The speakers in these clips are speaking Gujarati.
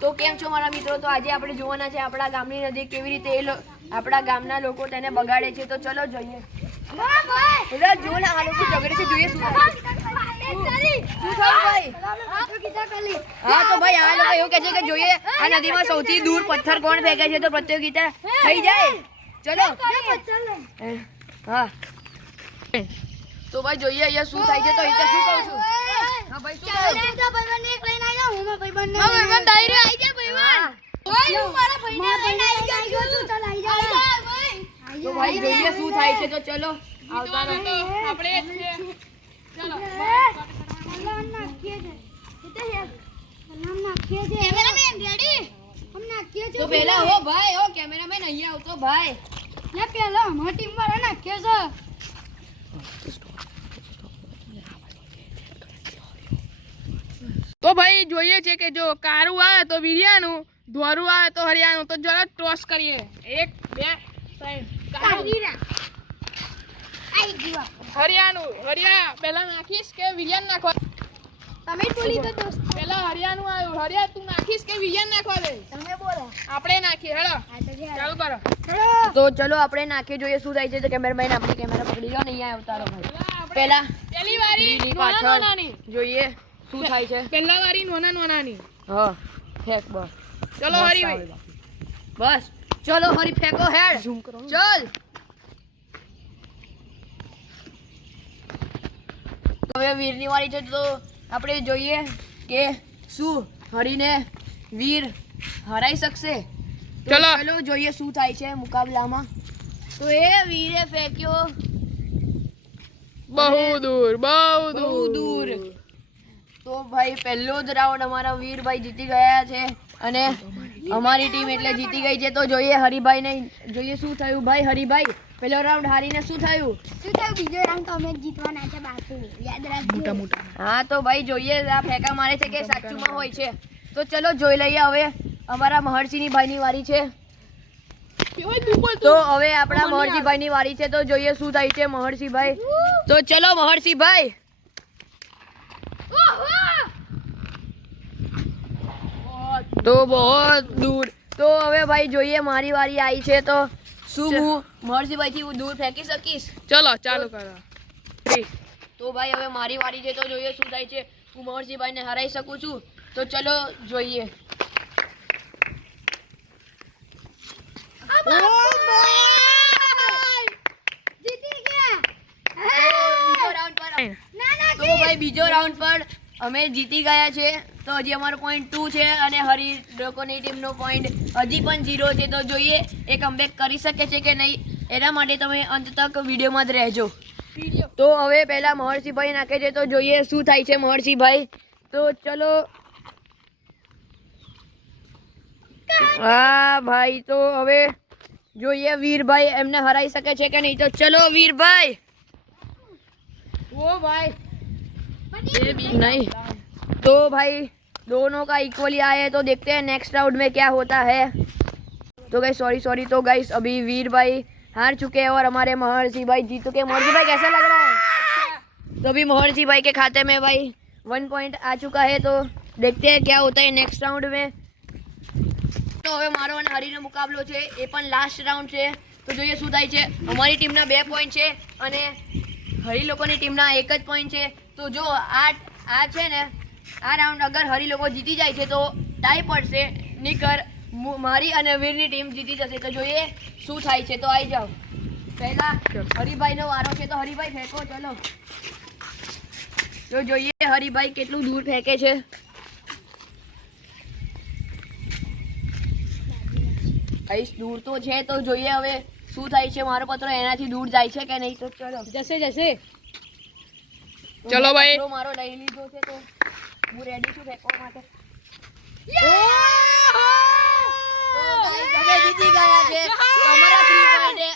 તો કેમ છો મારા મિત્રો? તો આજે આપણે જોવાના છે આપણા ગામની નદી કેવી રીતે આપણા ગામના લોકો તેને બગાડે છે. તો ચલો જોઈએ. બધા જો ને આ લોકો ઝઘડે છે, જોઈએ શું થાય. હા તો ભાઈ આ લોકો એવું કહે છે કે જોઈએ આ નદીમાં સૌથી દૂર પથ્થર કોણ ફેંકે છે, તો પ્રતિયોગિતા થઈ જાય. ચલો હા તો ભાઈ જોઈએ અહીંયા શું થાય છે. તો અહીંયા શું કહું છું? હા ભાઈ શું કહું? તો ભાઈ જોઈએ શું થાય છે. તો ચલો આવતા રહો. તો પેલા હો ભાઈ હો કેમેરામેન અહીંયા આવતો ભાઈ. પેલા અમારી ટીમ વાળા નાખ્યો છે. તો ભાઈ જોઈએ છે કે જો કારું આવે તો વીરિયાનું, ધોરું આવે તો હરિયાનું. તો જરા ટોસ કરીએ. 1 2 3 હરિયાનું. હરિયા પેલા નાખીશ કે વીરિયાન નાખવા? તમે બોલી તો દોસ્ત. પેલા હરિયાનું આવ્યું. હરિયા તું નાખીશ કે વીરિયાન નાખવા દે? તમે બોલો. આપણે નાખીએ. હેડો ચાલુ કરો. તો ચલો આપણે નાખી જોઈએ શું થાય છે. તો કેમેરામેન આપણે કેમેરા પકડી લો ને અહીંયા આવતા રહો ભાઈ. પેલા પેલી વારી પાછળ નાની જોઈએ શું થાય છે. પહેલા વારી નાની. હા ફેંક બસ. ચલો હરી ભાઈ બસ ચલો હરી ફેંકો હેડ. ઝૂમ કરો. ચલ હવે વીરની વારી છે. તો આપણે જોઈએ કે શું હરીને વીર હરાઈ શકશે. તો ચલો. ચલો જોઈએ શું થાય છે મુકાબલામાં. તો એ વીરે ફેંક્યો બહુ દૂર બહુ દૂર. તો ભાઈ પહેલો જ રાઉન્ડ અમારા વીરભાઈ જીતી ગયા છે અને અમારી ટીમ એટલે જીતી ગઈ છે. તો જોઈએ હરિભાઈ ને જોઈએ શું થયું. ભાઈ હરિભાઈ પહેલો રાઉન્ડ હારીને શું થયું? બીજો રાઉન્ડ તો અમે જીતવાના છે બાકી યાદ રાખજો. મોટા હા તો ભાઈ જોઈએ આ ફેંકા મારે છે કે સાચુંમાં હોય છે. તો ચલો જોઈ લઈએ. હવે અમારા મહર્ષિની ભાઈની વારી છે. તો હવે આપણા મહર્ષિભાઈની વારી છે. તો જોઈએ શું થાય છે મહર્ષિભાઈ. તો ચલો મહર્ષિભાઈ. તો બહુ દૂર. તો હવે ભાઈ જોઈએ મારી વારી આવી છે. તો શું હું મહર્ષિભાઈ થી દૂર ફેંકી શકીશ? ચલો ચાલુ કરો. તો ભાઈ હવે મારી વારી છે. તો જોઈએ શું થાય છે. હું મહર્ષિભાઈ ને હરાઈ શકું છું? તો ચલો જોઈએ. તો ભાઈ બીજો રાઉન્ડ પર અમે જીતી ગયા છે. તો હજી અમારો પોઈન્ટ 2 છે અને હરી લોકોની ટીમનો પોઈન્ટ હજી પણ 0 છે. તો જોઈએ એ કમબેક કરી શકે છે કે નહીં. એના માટે તમે અંત તક વિડીયોમાં જ રહેજો. તો હવે પહેલા મહર્ષિભાઈ નાખે છે. તો જોઈએ શું થાય છે મહર્ષિભાઈ. તો ચલો હા ભાઈ. તો હવે જોઈએ વીરભાઈ એમને હરાઈ શકે છે કે નહીં. તો ચલો વીરભાઈ. ઓ ભાઈ नहीं तो भाई दोनों का इक्वली आया है. तो देखते हैं नेक्स्ट राउंड में क्या होता है. तो गाइस सॉरी तो गाइस अभी वीर भाई हार चुके हैं और हमारे महर्षि भाई जीत चुके हैं. महर्षि भाई कैसा लग रहा है? तो अभी महर्षि भाई के खाते में भाई 1 पॉइंट आ चुका है. तो देखते हैं क्या होता है नेक्स्ट राउंड में. तो હવે મારો અને હરીનો મુકાબલો છે. એ પણ લાસ્ટ રાઉન્ડ છે. તો જોઈએ શું થાય છે. અમારી ટીમના 2 પોઈન્ટ છે અને હરી લોકોની ટીમના 1 જ પોઈન્ટ છે. તો જો આ છે ને આ રાઉન્ડ અગર હરી લોકો જીતી જાય છે તો ટાઈ પડશે. નીકર મારી અને વીરની ટીમ જીતી જશે. તો જોઈએ શું થાય છે. તો આવી જાઓ. પહેલા હરિભાઈનો વારો છે. તો હરિભાઈ ફેંકો ચલો. તો જોઈએ હરિભાઈ કેટલું દૂર ફેંકે છે. કઈ દૂર તો છે. તો જોઈએ હવે શું થાય છે. મારો પત્રો એનાથી દૂર જાય છે કે નહીં. તો ચલો જશે ચલો ભાઈ. પત્રો મારો લઈ લીધો છે. તો હું રેડી છું ફેંકવા માટે. તો ગાઈસ અમે જીતી ગયા છે. અમારા 3 પોઈન્ટ છે અને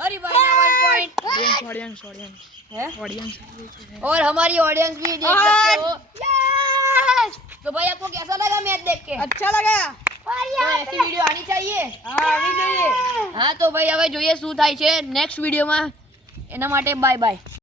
હરિભાઈના 1 પોઈન્ટ है और हमारी ऑडियंस भी देख सकते हो. तो भाई आपको कैसा लगा मैच देख के? अच्छा लगा. तो ऐसी वीडियो आनी चाहिए. हाँ तो भाई હવે જોઈએ શું થાય છે નેક્સ્ટ વિડીયોમાં. એના માટે બાય બાય.